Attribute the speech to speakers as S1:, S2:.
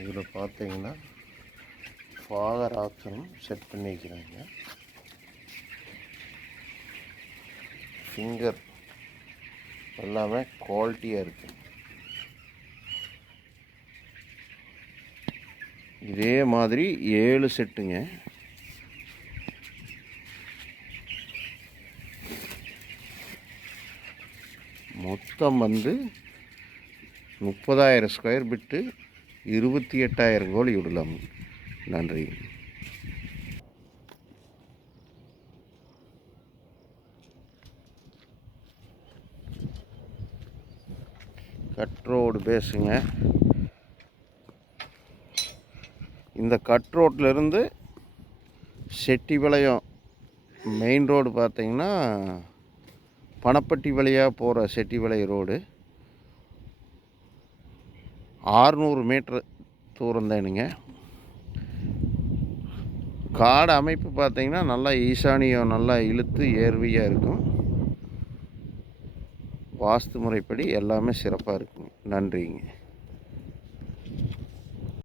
S1: இதில் பார்த்தீங்கன்னா ஃபாதர் ஆப்ஷனும் செட் பண்ணிக்கிறாங்க. ஃபிங்கர் எல்லாமே குவாலிட்டியாக இருக்குது இதே மாதிரி ஏழு செட்டுங்க மொத்தம் வந்து முப்பதாயிரம் ஸ்கொயர் பிட்டு இருபத்தி எட்டாயிரம் கோழி விடலாம் நன்றி. கட்ரோடு பேசுங்க. பேஸுங்க இந்த கட் ரோட்லேருந்து செட்டிபாளையம் மெயின் ரோடு பார்த்தீங்கன்னா பணப்பட்டி வழியாக போகிற செட்டிபாளையம் ரோடு ஆறுநூறு மீட்ரு தூரம் தானுங்க காடு அமைப்பு பார்த்தீங்கன்னா நல்லா ஈசானியம் நல்லா இழுத்து ஏர்வியாக இருக்கும். வாஸ்து முறைப்படி எல்லாமே சிறப்பாக இருக்குங்க. நன்றிங்க.